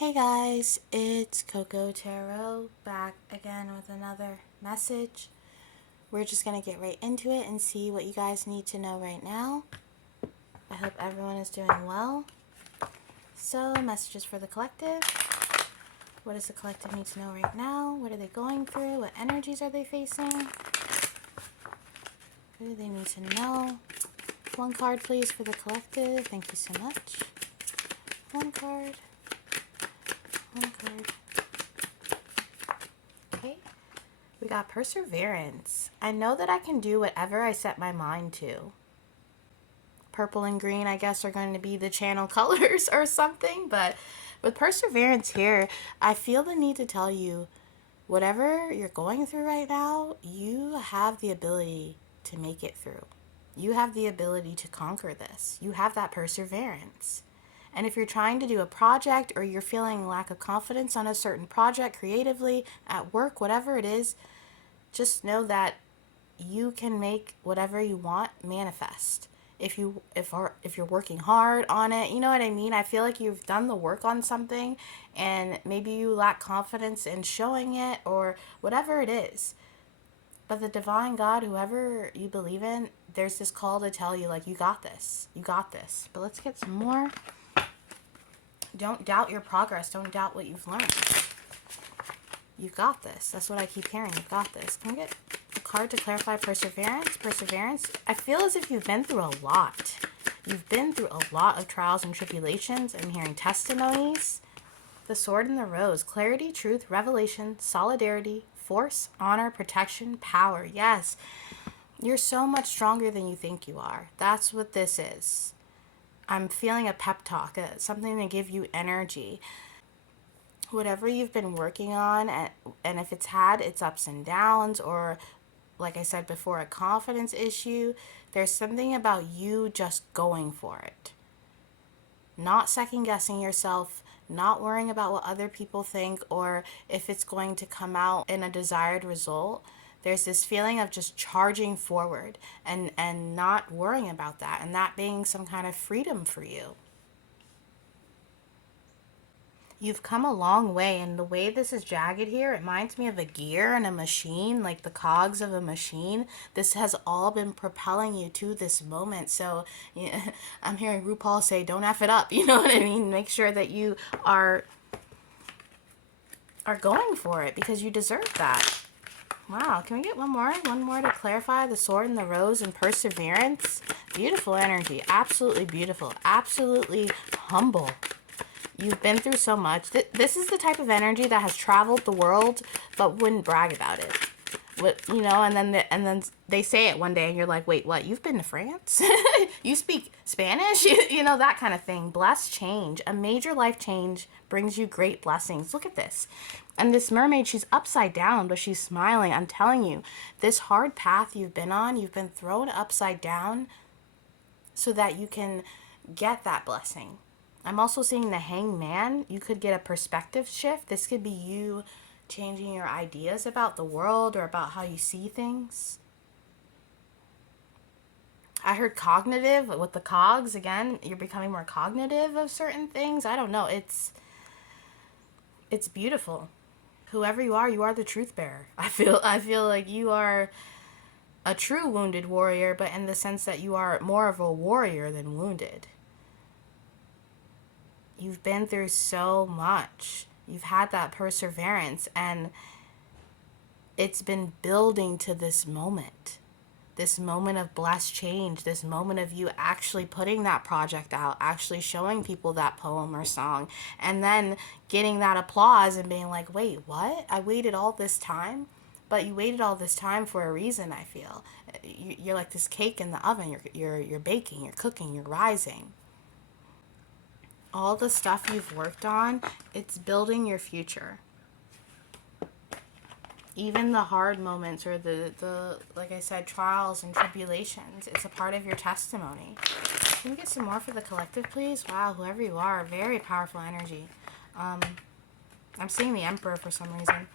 Hey guys, it's Coco Tarot back again with another message. We're just going to get right into it and see what you guys need to know right now. I hope everyone is doing well. So, messages for the collective. What does the collective need to know right now? What are they going through? What energies are they facing? What do they need to know? One card, please, for the collective. Thank you so much. One card. One card. Okay. We got perseverance. I know that I can do whatever I set my mind to. Purple and green, I guess, are going to be the channel colors or something. But with perseverance here, I feel the need to tell you, whatever you're going through right now, you have the ability to make it through. You have the ability to conquer this. You have that perseverance. And if you're trying to do a project or you're feeling lack of confidence on a certain project creatively, at work, whatever it is, just know that you can make whatever you want manifest. If you're working hard on it, you know what I mean? I feel like you've done the work on something and maybe you lack confidence in showing it or whatever it is. But the divine God, whoever you believe in, there's this call to tell you, like, you got this. You got this. But let's get some more. Don't doubt your progress. Don't doubt what you've learned. You've got this. That's what I keep hearing. You've got this. Can we get a card to clarify perseverance? Perseverance. I feel as if you've been through a lot. You've been through a lot of trials and tribulations. I'm hearing testimonies. The Sword and the Rose. Clarity, truth, revelation, solidarity, force, honor, protection, power. Yes. You're so much stronger than you think you are. That's what this is. I'm feeling a pep talk, something to give you energy. Whatever you've been working on, and if it's had its ups and downs, or like I said before, a confidence issue, there's something about you just going for it. Not second guessing yourself, not worrying about what other people think, or if it's going to come out in a desired result. There's this feeling of just charging forward and not worrying about that, and that being some kind of freedom for you. You've come a long way, and the way this is jagged here, it reminds me of a gear and a machine, like the cogs of a machine. This has all been propelling you to this moment. So yeah, I'm hearing RuPaul say, don't F it up. You know what I mean? Make sure that you are going for it because you deserve that. Wow, can we get one more? One more to clarify the Sword and the Rose and perseverance. Beautiful energy. Absolutely beautiful. Absolutely humble. You've been through so much. This is the type of energy that has traveled the world but wouldn't brag about it. You know, and then they say it one day and you're like, wait, what? You've been to France? You speak Spanish? You know, that kind of thing. Blessed change. A major life change brings you great blessings. Look at this. And this mermaid, she's upside down, but she's smiling. I'm telling you, this hard path you've been on, you've been thrown upside down so that you can get that blessing. I'm also seeing the Hangman. You could get a perspective shift. This could be you changing your ideas about the world or about how you see things. I heard cognitive with the cogs. Again, you're becoming more cognitive of certain things. I don't know. It's beautiful. Whoever you are the truth bearer. I feel like you are a true wounded warrior, but in the sense that you are more of a warrior than wounded. You've been through so much. You've had that perseverance, and it's been building to this moment of blessed change, this moment of you actually putting that project out, actually showing people that poem or song, and then getting that applause and being like, wait, what? I waited all this time? But you waited all this time for a reason, I feel. You're like this cake in the oven. You're baking, you're cooking, you're rising. All the stuff you've worked on, it's building your future. Even the hard moments or the like I said, trials and tribulations, it's a part of your testimony. Can we get some more for the collective, please? Wow, whoever you are, very powerful energy. I'm seeing the Emperor for some reason.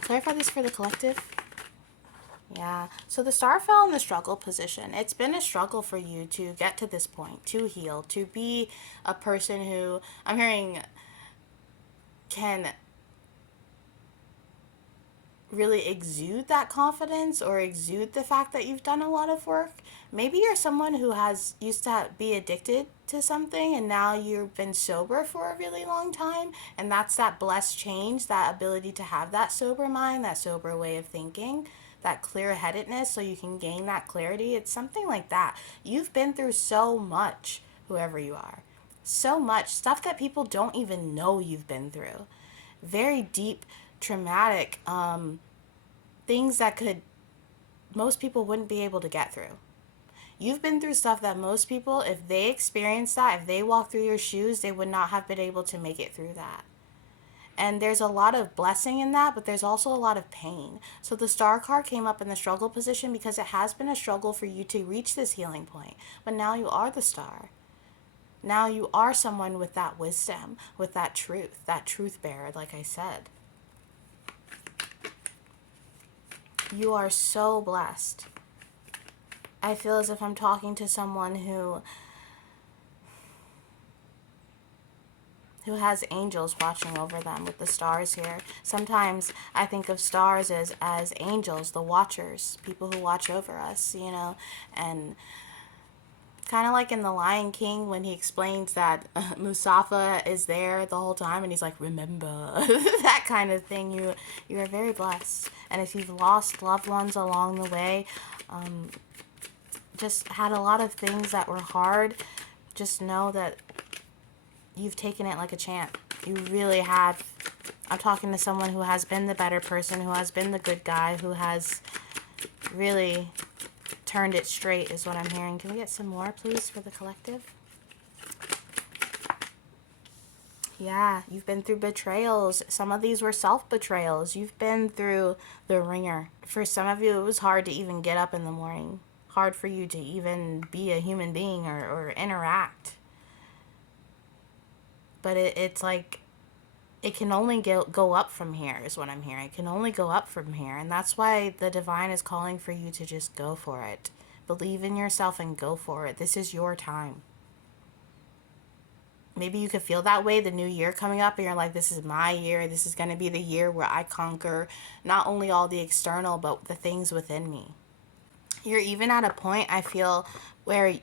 Clarify this for the collective. Yeah. So the star fell in the struggle position. It's been a struggle for you to get to this point, to heal, to be a person who I'm hearing can really exude that confidence or exude the fact that you've done a lot of work. Maybe you're someone who has used to be addicted to something and now you've been sober for a really long time, and that's that blessed change, that ability to have that sober mind, that sober way of thinking, that clear-headedness so you can gain that clarity. It's something like that. You've been through so much, whoever you are. So much stuff that people don't even know you've been through. Very deep, traumatic things that could most people wouldn't be able to get through. You've been through stuff that most people, if they experienced that, if they walked through your shoes, they would not have been able to make it through that. And there's a lot of blessing in that, but there's also a lot of pain. So the star card came up in the struggle position because it has been a struggle for you to reach this healing point. But now you are the star. Now you are someone with that wisdom, with that truth bearer, like I said. You are so blessed. I feel as if I'm talking to someone who has angels watching over them with the stars here. Sometimes I think of stars as angels, the watchers, people who watch over us, you know, and kind of like in The Lion King when he explains that Mustafa is there the whole time and he's like, remember, that kind of thing. You are very blessed. And if you've lost loved ones along the way, just had a lot of things that were hard, just know that you've taken it like a champ. You really have. I'm talking to someone who has been the better person, who has been the good guy, who has really turned it straight is what I'm hearing. Can we get some more, please, for the collective? Yeah, you've been through betrayals. Some of these were self-betrayals. You've been through the ringer. For some of you, it was hard to even get up in the morning. Hard for you to even be a human being or interact. But it's like, it can only go up from here is what I'm hearing. It can only go up from here. And that's why the divine is calling for you to just go for it. Believe in yourself and go for it. This is your time. Maybe you could feel that way the new year coming up and you're like, this is my year. This is going to be the year where I conquer not only all the external, but the things within me. You're even at a point, I feel, where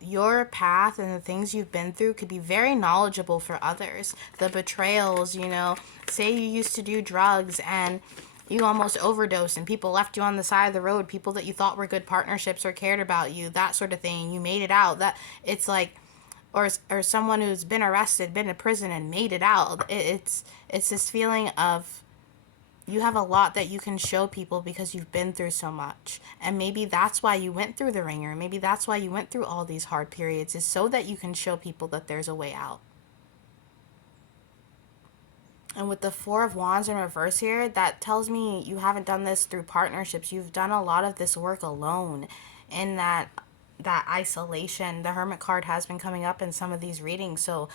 your path and the things you've been through could be very knowledgeable for others. The betrayals, you know, say you used to do drugs and you almost overdosed and people left you on the side of the road, people that you thought were good partnerships or cared about you, that sort of thing. You made it out. That it's like, or someone who's been arrested, been in prison and made it out. It's this feeling of, you have a lot that you can show people because you've been through so much. And maybe that's why you went through the ringer. Maybe that's why you went through all these hard periods, is so that you can show people that there's a way out. And with the Four of Wands in reverse here, that tells me you haven't done this through partnerships. You've done a lot of this work alone in that isolation. The Hermit card has been coming up in some of these readings. So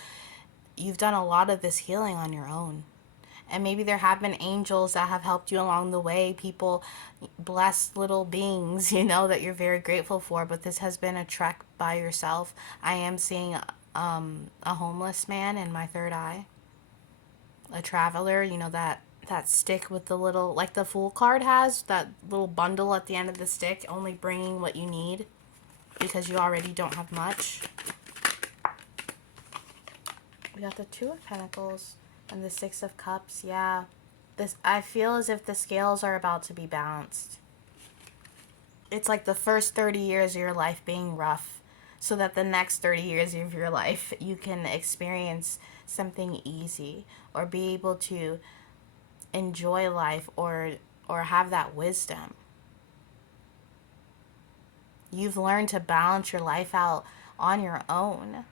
you've done a lot of this healing on your own. And maybe there have been angels that have helped you along the way, people, blessed little beings, you know, that you're very grateful for. But this has been a trek by yourself. I am seeing a homeless man in my third eye. A traveler, you know, that stick with the little, like the Fool card has, that little bundle at the end of the stick, only bringing what you need because you already don't have much. We got the Two of Pentacles. And the Six of Cups, yeah. I feel as if the scales are about to be balanced. It's like the first 30 years of your life being rough, so that the next 30 years of your life you can experience something easy, or be able to enjoy life, or have that wisdom. You've learned to balance your life out on your own.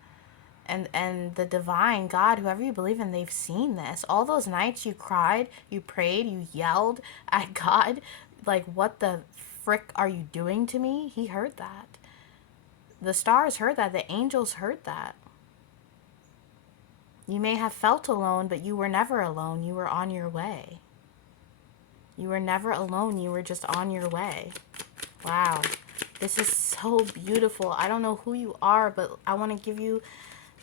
And the divine, God, whoever you believe in, they've seen this. All those nights you cried, you prayed, you yelled at God, like, what the frick are you doing to me? He heard that. The stars heard that. The angels heard that. You may have felt alone, but you were never alone. You were on your way. You were never alone. You were just on your way. Wow. This is so beautiful. I don't know who you are, but I want to give you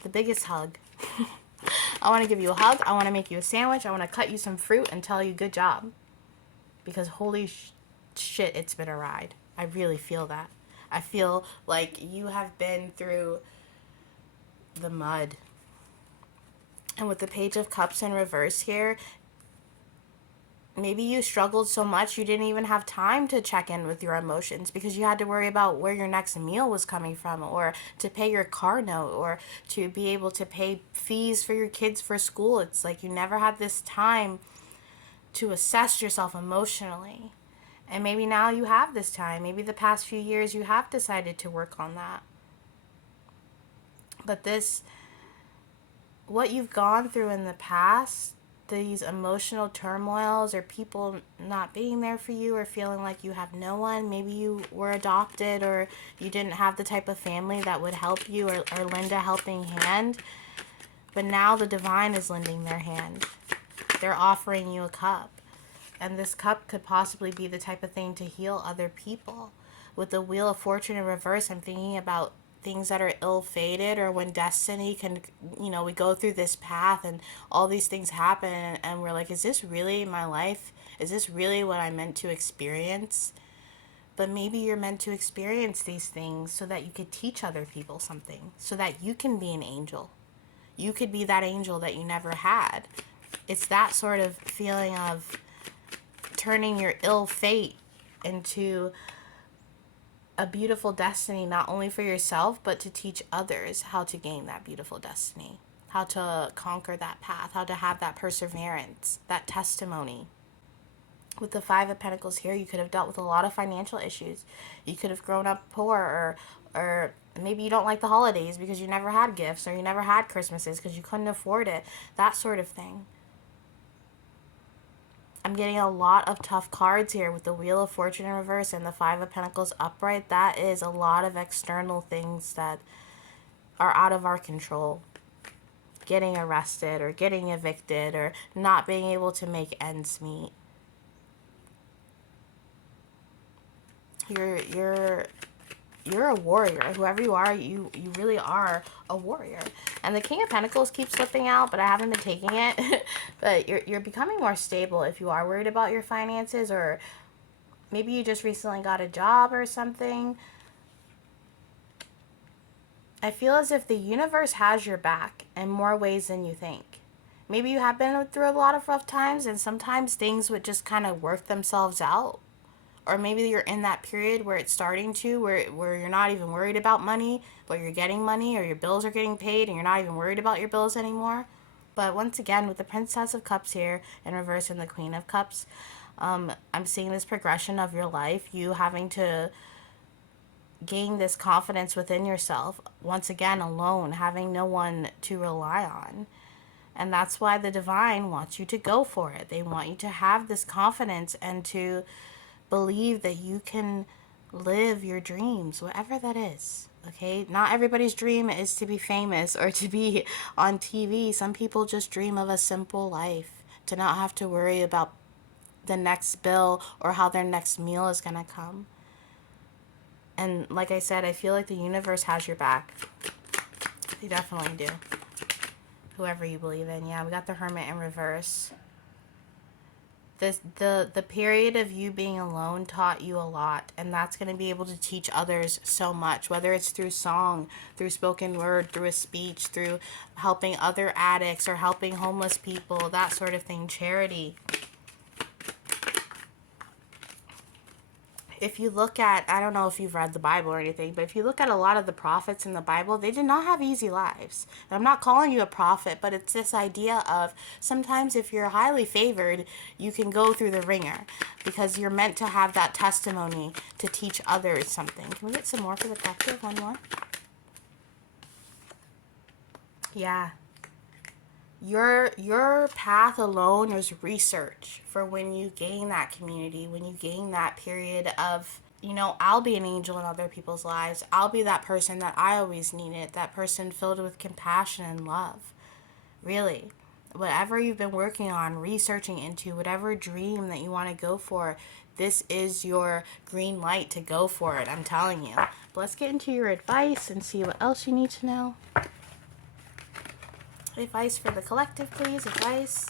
the biggest hug. I want to give you a hug. I want to make you a sandwich. I want to cut you some fruit and tell you good job. Because holy shit, it's been a ride. I really feel that. I feel like you have been through the mud. And with the Page of Cups in reverse here, maybe you struggled so much you didn't even have time to check in with your emotions because you had to worry about where your next meal was coming from, or to pay your car note, or to be able to pay fees for your kids for school. It's like you never had this time to assess yourself emotionally. And maybe now you have this time. Maybe the past few years you have decided to work on that. But this, what you've gone through in the past, these emotional turmoils, or people not being there for you, or feeling like you have no one. Maybe you were adopted, or you didn't have the type of family that would help you, or lend a helping hand. But now the divine is lending their hand. They're offering you a cup. And this cup could possibly be the type of thing to heal other people. With the Wheel of Fortune in reverse, I'm thinking about things that are ill-fated, or when destiny can, we go through this path and all these things happen and we're like, is this really my life? Is this really what I'm meant to experience? But maybe you're meant to experience these things so that you could teach other people something, so that you can be an angel. You could be that angel that you never had. It's that sort of feeling of turning your ill fate into a beautiful destiny, not only for yourself, but to teach others how to gain that beautiful destiny, how to conquer that path, how to have that perseverance, that testimony. With the Five of Pentacles here, you could have dealt with a lot of financial issues. You could have grown up poor, or maybe you don't like the holidays because you never had gifts, or you never had Christmases because you couldn't afford it, that sort of thing. I'm getting a lot of tough cards here with the Wheel of Fortune in reverse and the Five of Pentacles upright. That is a lot of external things that are out of our control. Getting arrested, or getting evicted, or not being able to make ends meet. You're a warrior. Whoever you are, you really are a warrior. And the King of Pentacles keeps slipping out, but I haven't been taking it. But you're becoming more stable if you are worried about your finances, or maybe you just recently got a job or something. I feel as if the universe has your back in more ways than you think. Maybe you have been through a lot of rough times, and sometimes things would just kind of work themselves out. Or maybe you're in that period where it's starting to, where you're not even worried about money, but you're getting money, or your bills are getting paid and you're not even worried about your bills anymore. But once again, with the Princess of Cups here in reverse and the Queen of Cups, I'm seeing this progression of your life, you having to gain this confidence within yourself, once again alone, having no one to rely on. And that's why the divine wants you to go for it. They want you to have this confidence and to believe that you can live your dreams, whatever that is. Okay, not everybody's dream is to be famous or to be on TV. Some people just dream of a simple life, to not have to worry about the next bill or how their next meal is going to come. And like I said, I feel like the universe has your back. They definitely do. Whoever you believe in. Yeah, we got the Hermit in reverse. The period of you being alone taught you a lot, and that's going to be able to teach others so much, whether it's through song, through spoken word, through a speech, through helping other addicts or helping homeless people, that sort of thing, charity. If you look at, I don't know if you've read the Bible or anything, but if you look at a lot of the prophets in the Bible, they did not have easy lives. And I'm not calling you a prophet, but it's this idea of sometimes if you're highly favored, you can go through the ringer because you're meant to have that testimony to teach others something. Can we get some more for the collective? One more? Yeah. Your path alone is research for when you gain that community, when you gain that period of, I'll be an angel in other people's lives. I'll be that person that I always needed, that person filled with compassion and love. Really. whatever you've been working on, researching into, whatever dream that you want to go for, this is your green light to go for it, I'm telling you. But let's get into your advice and see what else you need to know. Advice for the collective, please. Advice.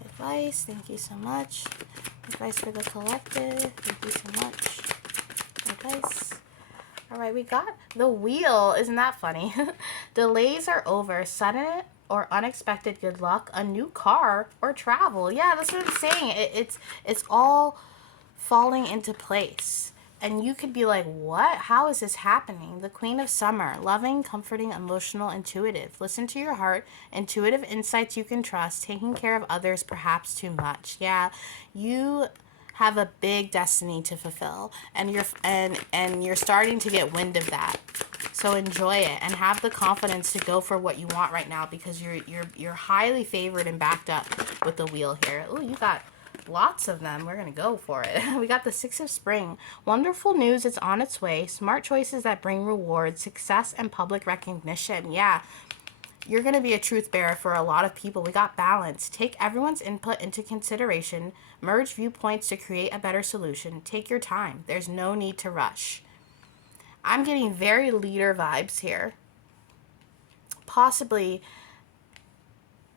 Advice. Thank you so much. Advice for the collective. Thank you so much. Advice. All right, we got the wheel. Isn't that funny? Delays are over. Sudden or unexpected good luck, a new car, or travel. Yeah, that's what I'm saying. It's all falling into place. And you could be like, what? How is this happening? The Queen of Summer. Loving, comforting, emotional, intuitive. Listen to your heart. Intuitive insights you can trust. Taking care of others perhaps too much. Yeah, you have a big destiny to fulfill. And you're starting to get wind of that. So enjoy it and have the confidence to go for what you want right now, because you're highly favored and backed up with the wheel here. Oh, you got lots of them. We're going to go for it. We got the Six of Spring. Wonderful news is on its way. Smart choices that bring rewards, success, and public recognition. Yeah, you're going to be a truth bearer for a lot of people. We got balance. Take everyone's input into consideration. Merge viewpoints to create a better solution. Take your time. There's no need to rush. I'm getting very leader vibes here. Possibly,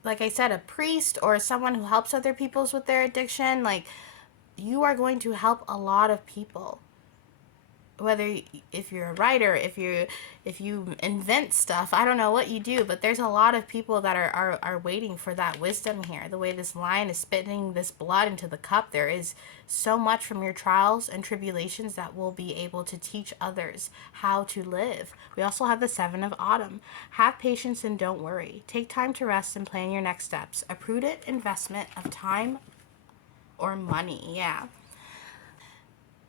like I said, a priest or someone who helps other people with their addiction. Like, you are going to help a lot of people. Whether if you're a writer, if you invent stuff, I don't know what you do, but there's a lot of people that are waiting for that wisdom here. The way this lion is spitting this blood into the cup, there is so much from your trials and tribulations that will be able to teach others how to live. We also have the Seven of Autumn. Have patience and don't worry. Take time to rest and plan your next steps. A prudent investment of time or money. Yeah.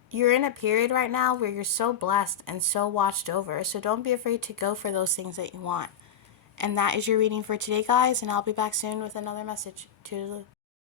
You're in a period right now where you're so blessed and so watched over. So don't be afraid to go for those things that you want. And that is your reading for today, guys. And I'll be back soon with another message. Toodaloo.